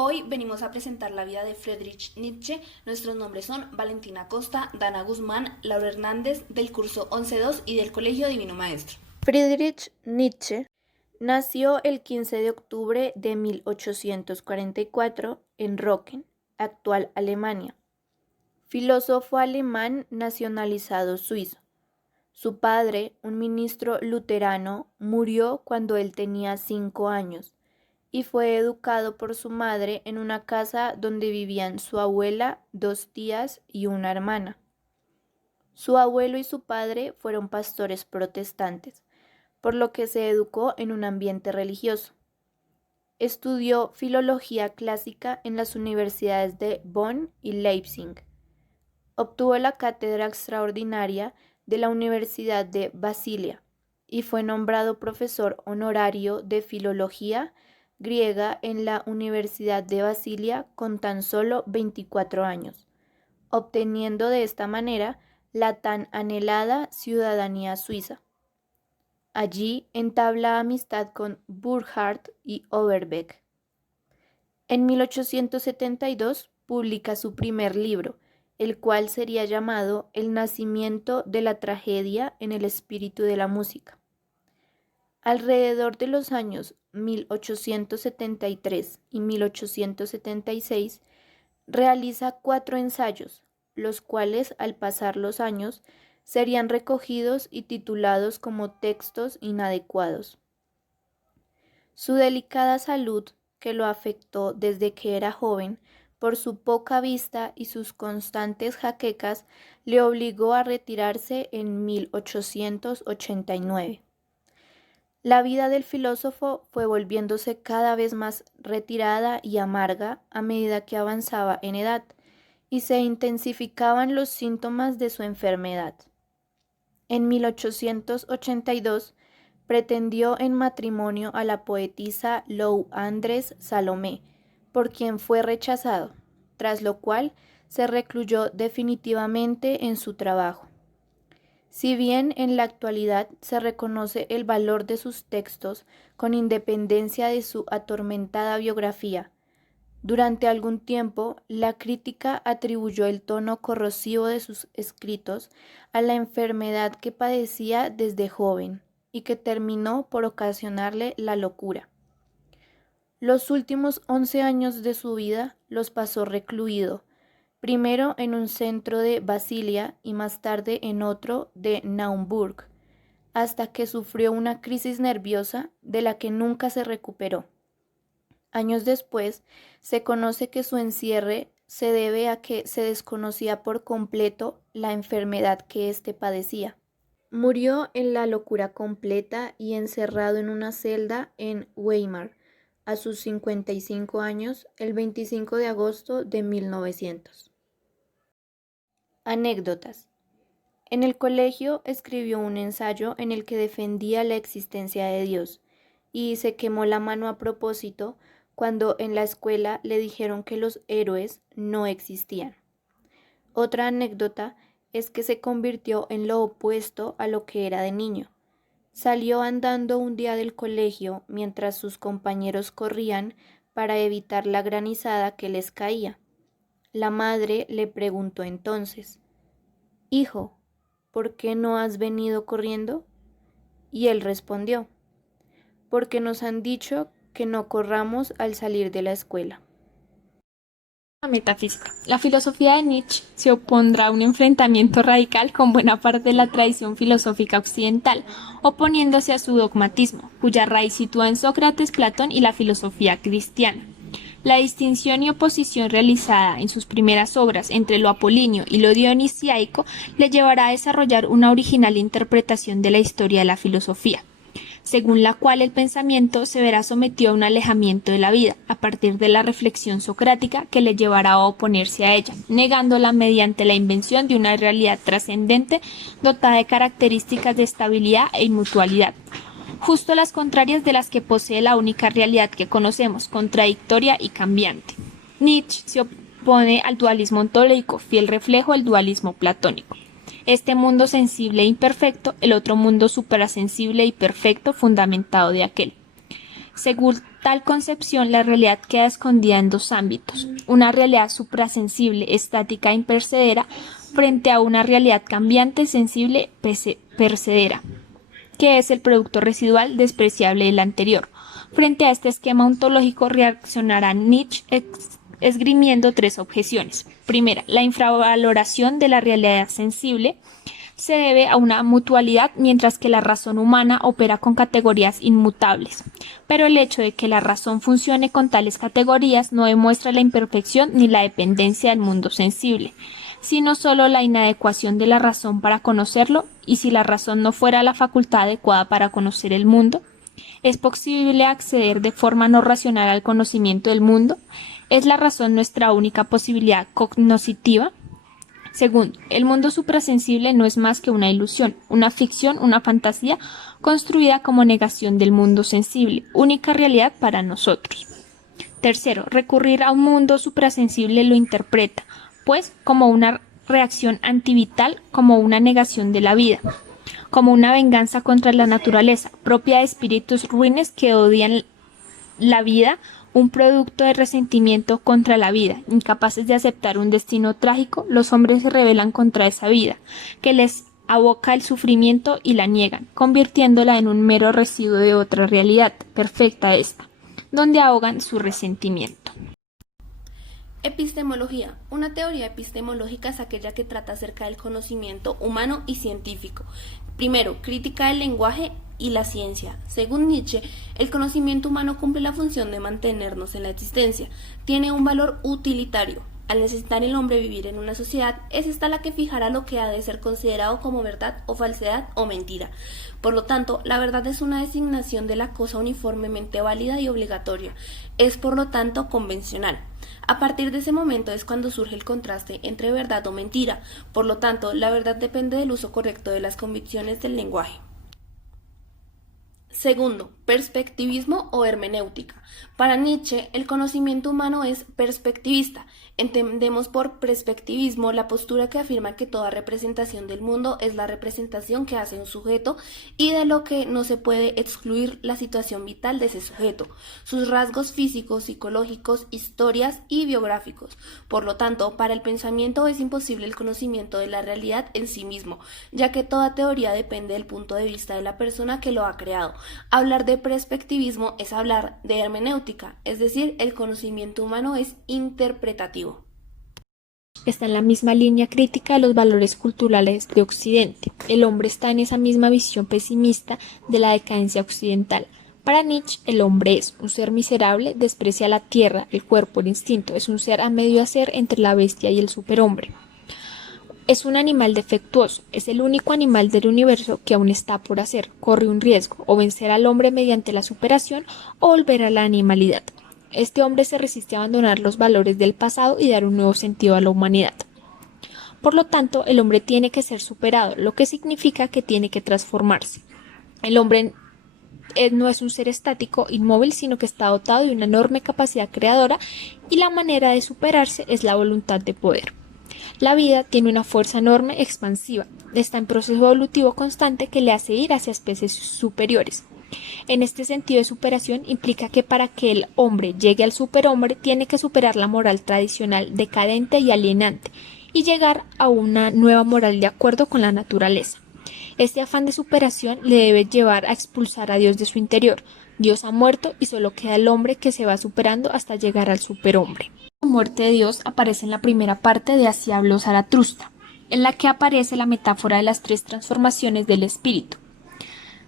Hoy venimos a presentar la vida de Friedrich Nietzsche. Nuestros nombres son Valentina Costa, Dana Guzmán, Laura Hernández, del curso 11-2 y del Colegio Divino Maestro. Friedrich Nietzsche nació el 15 de octubre de 1844 en Rocken, actual Alemania. Filósofo alemán nacionalizado suizo. Su padre, un ministro luterano, murió cuando él tenía 5 años y fue educado por su madre en una casa donde vivían su abuela, 2 tías y una hermana. Su abuelo y su padre fueron pastores protestantes, por lo que se educó en un ambiente religioso. Estudió filología clásica en las universidades de Bonn y Leipzig. Obtuvo la cátedra extraordinaria de la Universidad de Basilea y fue nombrado profesor honorario de filología griega en la Universidad de Basilea con tan solo 24 años, obteniendo de esta manera la tan anhelada ciudadanía suiza. Allí entabla amistad con Burckhardt y Overbeck. En 1872 publica su primer libro, el cual sería llamado El nacimiento de la tragedia en el espíritu de la música. Alrededor de los años 1873 y 1876 realiza 4 ensayos, los cuales al pasar los años serían recogidos y titulados como textos inadecuados. Su delicada salud, que lo afectó desde que era joven, por su poca vista y sus constantes jaquecas, le obligó a retirarse en 1889. La vida del filósofo fue volviéndose cada vez más retirada y amarga a medida que avanzaba en edad, y se intensificaban los síntomas de su enfermedad. En 1882 pretendió en matrimonio a la poetisa Lou Andrés Salomé, por quien fue rechazado, tras lo cual se recluyó definitivamente en su trabajo. Si bien en la actualidad se reconoce el valor de sus textos con independencia de su atormentada biografía, durante algún tiempo la crítica atribuyó el tono corrosivo de sus escritos a la enfermedad que padecía desde joven y que terminó por ocasionarle la locura. Los últimos 11 años de su vida los pasó recluido, primero en un centro de Basilea y más tarde en otro de Naumburg, hasta que sufrió una crisis nerviosa de la que nunca se recuperó. Años después, se conoce que su encierre se debe a que se desconocía por completo la enfermedad que éste padecía. Murió en la locura completa y encerrado en una celda en Weimar, a sus 55 años, el 25 de agosto de 1900. Anécdotas. En el colegio escribió un ensayo en el que defendía la existencia de Dios y se quemó la mano a propósito cuando en la escuela le dijeron que los héroes no existían. Otra anécdota es que se convirtió en lo opuesto a lo que era de niño. Salió andando un día del colegio mientras sus compañeros corrían para evitar la granizada que les caía. La madre le preguntó entonces: «Hijo, ¿por qué no has venido corriendo?». Y él respondió: «Porque nos han dicho que no corramos al salir de la escuela». Metafísica. La filosofía de Nietzsche se opondrá a un enfrentamiento radical con buena parte de la tradición filosófica occidental, oponiéndose a su dogmatismo, cuya raíz sitúa en Sócrates, Platón y la filosofía cristiana. La distinción y oposición realizada en sus primeras obras entre lo apolíneo y lo dionisiaico le llevará a desarrollar una original interpretación de la historia de la filosofía, según la cual el pensamiento se verá sometido a un alejamiento de la vida, a partir de la reflexión socrática que le llevará a oponerse a ella, negándola mediante la invención de una realidad trascendente dotada de características de estabilidad e inmutualidad, justo las contrarias de las que posee la única realidad que conocemos, contradictoria y cambiante. Nietzsche se opone al dualismo ontológico, fiel reflejo del dualismo platónico. Este mundo sensible e imperfecto, el otro mundo suprasensible y perfecto fundamentado de aquel. Según tal concepción, la realidad queda escondida en dos ámbitos: una realidad suprasensible, estática e impercedera, frente a una realidad cambiante, sensible, percedera, que es el producto residual despreciable del anterior. Frente a este esquema ontológico reaccionará Nietzsche esgrimiendo tres objeciones. Primera, la infravaloración de la realidad sensible se debe a una mutualidad, mientras que la razón humana opera con categorías inmutables. Pero el hecho de que la razón funcione con tales categorías no demuestra la imperfección ni la dependencia del mundo sensible, sino solo la inadecuación de la razón para conocerlo, y si la razón no fuera la facultad adecuada para conocer el mundo, ¿es posible acceder de forma no racional al conocimiento del mundo? ¿Es la razón nuestra única posibilidad cognoscitiva? Segundo, el mundo suprasensible no es más que una ilusión, una ficción, una fantasía construida como negación del mundo sensible, única realidad para nosotros. Tercero, recurrir a un mundo suprasensible lo interpreta, pues, como una reacción antivital, como una negación de la vida, como una venganza contra la naturaleza, propia de espíritus ruines que odian la vida, un producto de resentimiento contra la vida. Incapaces de aceptar un destino trágico, los hombres se rebelan contra esa vida, que les aboca el sufrimiento, y la niegan, convirtiéndola en un mero residuo de otra realidad, perfecta esta, donde ahogan su resentimiento. Epistemología. Una teoría epistemológica es aquella que trata acerca del conocimiento humano y científico. Primero, crítica del lenguaje y la ciencia. Según Nietzsche, el conocimiento humano cumple la función de mantenernos en la existencia. Tiene un valor utilitario. Al necesitar el hombre vivir en una sociedad, es esta la que fijará lo que ha de ser considerado como verdad o falsedad o mentira. Por lo tanto, la verdad es una designación de la cosa uniformemente válida y obligatoria. Es por lo tanto convencional. A partir de ese momento es cuando surge el contraste entre verdad o mentira. Por lo tanto, la verdad depende del uso correcto de las convicciones del lenguaje. Segundo, perspectivismo o hermenéutica. Para Nietzsche, el conocimiento humano es perspectivista. Entendemos por perspectivismo la postura que afirma que toda representación del mundo es la representación que hace un sujeto y de lo que no se puede excluir la situación vital de ese sujeto, sus rasgos físicos, psicológicos, historias y biográficos. Por lo tanto, para el pensamiento es imposible el conocimiento de la realidad en sí mismo, ya que toda teoría depende del punto de vista de la persona que lo ha creado. Hablar de perspectivismo es hablar de hermenéutica, es decir, el conocimiento humano es interpretativo. Está en la misma línea crítica de los valores culturales de Occidente. El hombre está en esa misma visión pesimista de la decadencia occidental. Para Nietzsche, el hombre es un ser miserable, desprecia la tierra, el cuerpo, el instinto, es un ser a medio hacer entre la bestia y el superhombre. Es un animal defectuoso, es el único animal del universo que aún está por hacer, corre un riesgo, o vencer al hombre mediante la superación o volver a la animalidad. Este hombre se resiste a abandonar los valores del pasado y dar un nuevo sentido a la humanidad. Por lo tanto, el hombre tiene que ser superado, lo que significa que tiene que transformarse. El hombre no es un ser estático, inmóvil, sino que está dotado de una enorme capacidad creadora, y la manera de superarse es la voluntad de poder. La vida tiene una fuerza enorme, expansiva, está en proceso evolutivo constante que le hace ir hacia especies superiores. En este sentido de superación implica que para que el hombre llegue al superhombre tiene que superar la moral tradicional decadente y alienante y llegar a una nueva moral de acuerdo con la naturaleza. Este afán de superación le debe llevar a expulsar a Dios de su interior. Dios ha muerto y solo queda el hombre que se va superando hasta llegar al superhombre. La muerte de Dios aparece en la primera parte de Así habló Zaratustra, en la que aparece la metáfora de las tres transformaciones del espíritu.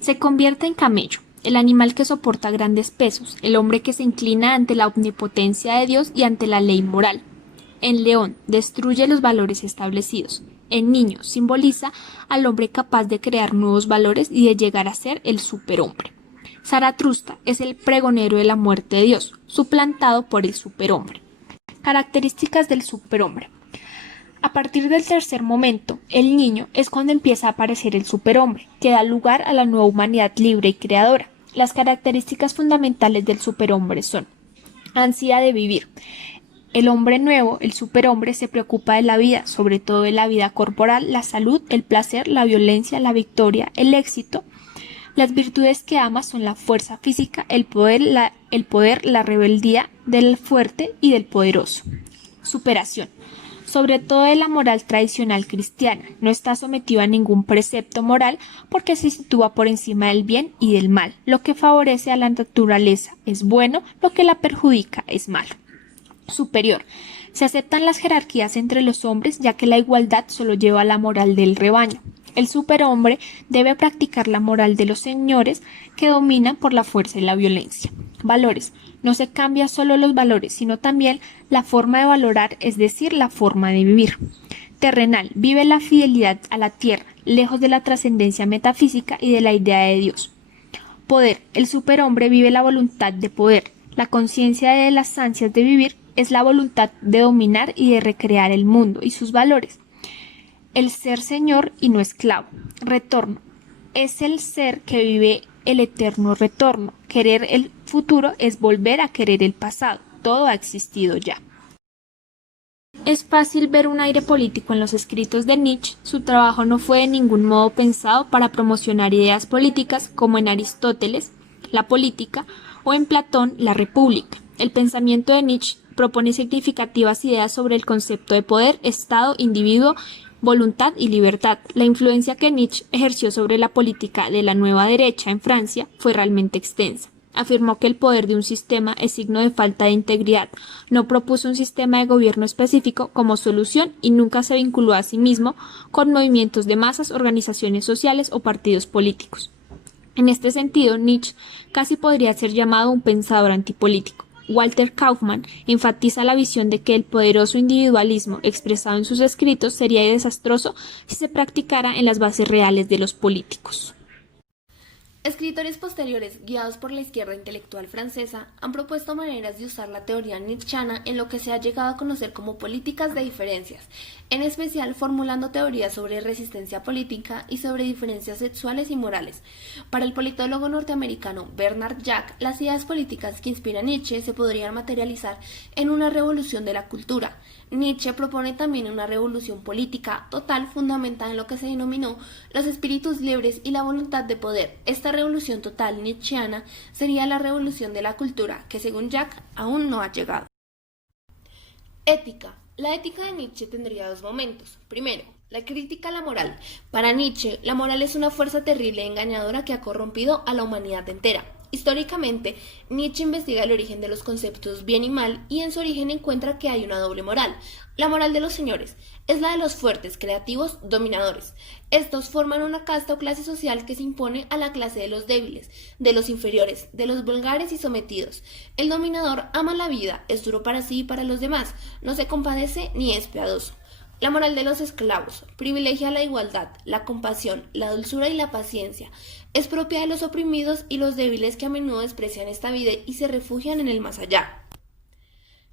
Se convierte en camello, el animal que soporta grandes pesos, el hombre que se inclina ante la omnipotencia de Dios y ante la ley moral. En león, destruye los valores establecidos. En niño, simboliza al hombre capaz de crear nuevos valores y de llegar a ser el superhombre. Zaratustra es el pregonero de la muerte de Dios, suplantado por el superhombre. Características del superhombre. A partir del tercer momento, el niño, es cuando empieza a aparecer el superhombre, que da lugar a la nueva humanidad libre y creadora. Las características fundamentales del superhombre son: ansia de vivir. El hombre nuevo, el superhombre, se preocupa de la vida, sobre todo de la vida corporal, la salud, el placer, la violencia, la victoria, el éxito, Las virtudes que ama son la fuerza física, el poder, la rebeldía del fuerte y del poderoso. Superación. Sobre todo de la moral tradicional cristiana, no está sometido a ningún precepto moral porque se sitúa por encima del bien y del mal. Lo que favorece a la naturaleza es bueno, lo que la perjudica es malo. Superior. Se aceptan las jerarquías entre los hombres, ya que la igualdad solo lleva a la moral del rebaño. El superhombre debe practicar la moral de los señores que dominan por la fuerza y la violencia. Valores. No se cambia solo los valores, sino también la forma de valorar, es decir, la forma de vivir. Terrenal. Vive la fidelidad a la tierra, lejos de la trascendencia metafísica y de la idea de Dios. Poder. El superhombre vive la voluntad de poder. La conciencia de las ansias de vivir es la voluntad de dominar y de recrear el mundo y sus valores. El ser señor y no esclavo. Retorno. Es el ser que vive el eterno retorno. Querer el futuro es volver a querer el pasado. Todo ha existido ya. Es fácil ver un aire político en los escritos de Nietzsche. Su trabajo no fue de ningún modo pensado para promocionar ideas políticas como en Aristóteles, la política, o en Platón, la república. El pensamiento de Nietzsche propone significativas ideas sobre el concepto de poder, Estado, individuo, voluntad y libertad. La influencia que Nietzsche ejerció sobre la política de la nueva derecha en Francia fue realmente extensa. Afirmó que el poder de un sistema es signo de falta de integridad. No propuso un sistema de gobierno específico como solución y nunca se vinculó a sí mismo con movimientos de masas, organizaciones sociales o partidos políticos. En este sentido, Nietzsche casi podría ser llamado un pensador antipolítico. Walter Kaufmann enfatiza la visión de que el poderoso individualismo expresado en sus escritos sería desastroso si se practicara en las bases reales de los políticos. Escritores posteriores, guiados por la izquierda intelectual francesa, han propuesto maneras de usar la teoría nietzscheana en lo que se ha llegado a conocer como políticas de diferencias, en especial formulando teorías sobre resistencia política y sobre diferencias sexuales y morales. Para el politólogo norteamericano Bernard Jack, las ideas políticas que inspiran a Nietzsche se podrían materializar en una revolución de la cultura. Nietzsche propone también una revolución política total fundamentada en lo que se denominó los espíritus libres y la voluntad de poder. Esta revolución total nietzscheana sería la revolución de la cultura, que según Jack aún no ha llegado. Ética. La ética de Nietzsche tendría dos momentos. Primero, la crítica a la moral. Para Nietzsche, la moral es una fuerza terrible y engañadora que ha corrompido a la humanidad entera. Históricamente, Nietzsche investiga el origen de los conceptos bien y mal y en su origen encuentra que hay una doble moral. La moral de los señores es la de los fuertes, creativos, dominadores. Estos forman una casta o clase social que se impone a la clase de los débiles, de los inferiores, de los vulgares y sometidos. El dominador ama la vida, es duro para sí y para los demás, no se compadece ni es piadoso. La moral de los esclavos privilegia la igualdad, la compasión, la dulzura y la paciencia. Es propia de los oprimidos y los débiles que a menudo desprecian esta vida y se refugian en el más allá.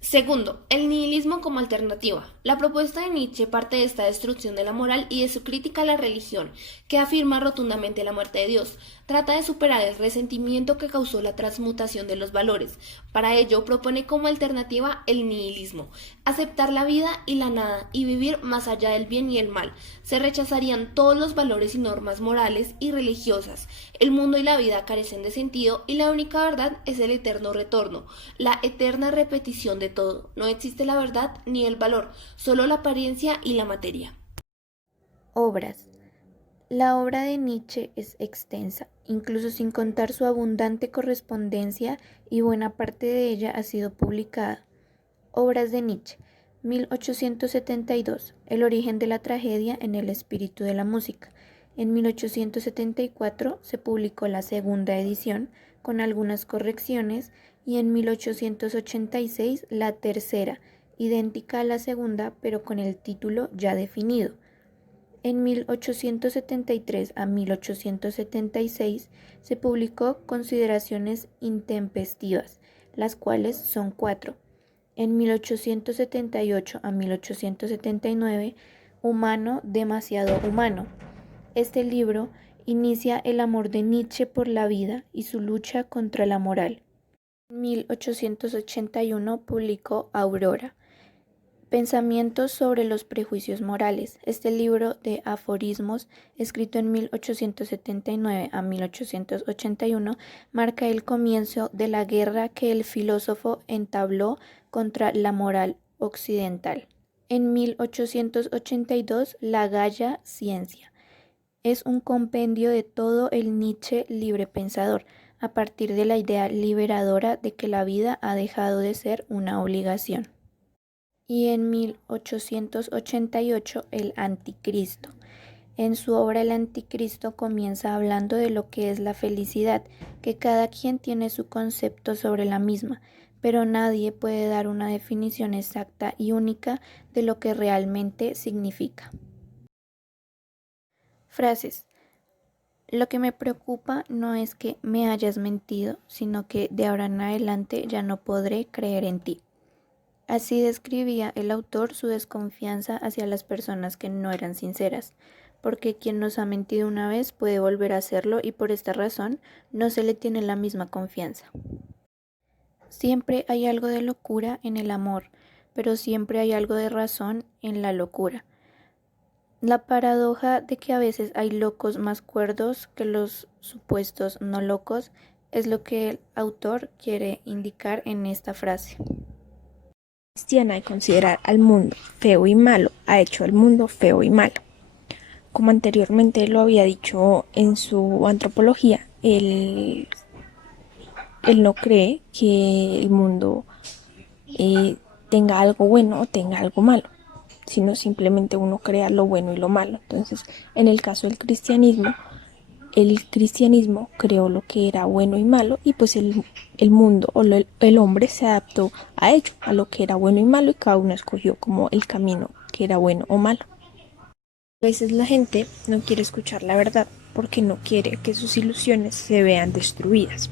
Segundo, el nihilismo como alternativa. La propuesta de Nietzsche parte de esta destrucción de la moral y de su crítica a la religión, que afirma rotundamente la muerte de Dios. Trata de superar el resentimiento que causó la transmutación de los valores. Para ello, propone como alternativa el nihilismo, aceptar la vida y la nada y vivir más allá del bien y el mal. Se rechazarían todos los valores y normas morales y religiosas. El mundo y la vida carecen de sentido y la única verdad es el eterno retorno, la eterna repetición de todo. No existe la verdad ni el valor, solo la apariencia y la materia. Obras. La obra de Nietzsche es extensa, incluso sin contar su abundante correspondencia, y buena parte de ella ha sido publicada. Obras de Nietzsche. 1872. El origen de la tragedia en el espíritu de la música. En 1874 se publicó la segunda edición, con algunas correcciones, y en 1886 la tercera, idéntica a la segunda, pero con el título ya definido. En 1873 a 1876 se publicó Consideraciones intempestivas, las cuales son 4. En 1878 a 1879, Humano, demasiado humano. Este libro inicia el amor de Nietzsche por la vida y su lucha contra la moral. En 1881 publicó Aurora. Pensamientos sobre los prejuicios morales. Este libro de aforismos, escrito en 1879 a 1881, marca el comienzo de la guerra que el filósofo entabló contra la moral occidental. En 1882, La Gaya Ciencia. Es un compendio de todo el Nietzsche librepensador, a partir de la idea liberadora de que la vida ha dejado de ser una obligación. Y en 1888, El Anticristo. En su obra El Anticristo comienza hablando de lo que es la felicidad, que cada quien tiene su concepto sobre la misma, pero nadie puede dar una definición exacta y única de lo que realmente significa. Frases. Lo que me preocupa no es que me hayas mentido, sino que de ahora en adelante ya no podré creer en ti. Así describía el autor su desconfianza hacia las personas que no eran sinceras, porque quien nos ha mentido una vez puede volver a hacerlo y por esta razón no se le tiene la misma confianza. Siempre hay algo de locura en el amor, pero siempre hay algo de razón en la locura. La paradoja de que a veces hay locos más cuerdos que los supuestos no locos es lo que el autor quiere indicar en esta frase. Cristiana de considerar al mundo feo y malo ha hecho al mundo feo y malo. Como anteriormente lo había dicho en su antropología, él no cree que el mundo tenga algo bueno o tenga algo malo, sino simplemente uno crea lo bueno y lo malo. Entonces, en el caso del cristianismo, el cristianismo creó lo que era bueno y malo y pues el mundo o el hombre se adaptó a ello, a lo que era bueno y malo y cada uno escogió como el camino que era bueno o malo. A veces la gente no quiere escuchar la verdad porque no quiere que sus ilusiones se vean destruidas.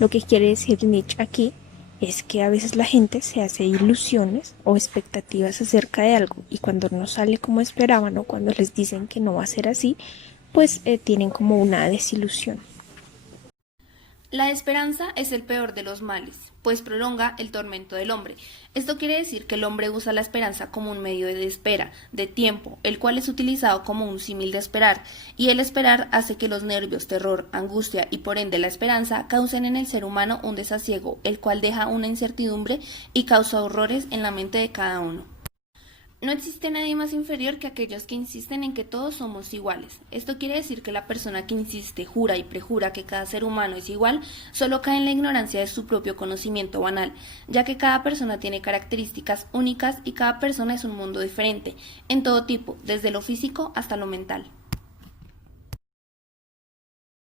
Lo que quiere decir Nietzsche aquí es que a veces la gente se hace ilusiones o expectativas acerca de algo y cuando no sale como esperaban o cuando les dicen que no va a ser así, pues tienen como una desilusión. La esperanza es el peor de los males, pues prolonga el tormento del hombre. Esto quiere decir que el hombre usa la esperanza como un medio de espera, de tiempo, el cual es utilizado como un símil de esperar, y el esperar hace que los nervios, terror, angustia y por ende la esperanza causen en el ser humano un desasiego, el cual deja una incertidumbre y causa horrores en la mente de cada uno. No existe nadie más inferior que aquellos que insisten en que todos somos iguales. Esto quiere decir que la persona que insiste, jura y prejura que cada ser humano es igual, solo cae en la ignorancia de su propio conocimiento banal, ya que cada persona tiene características únicas y cada persona es un mundo diferente, en todo tipo, desde lo físico hasta lo mental.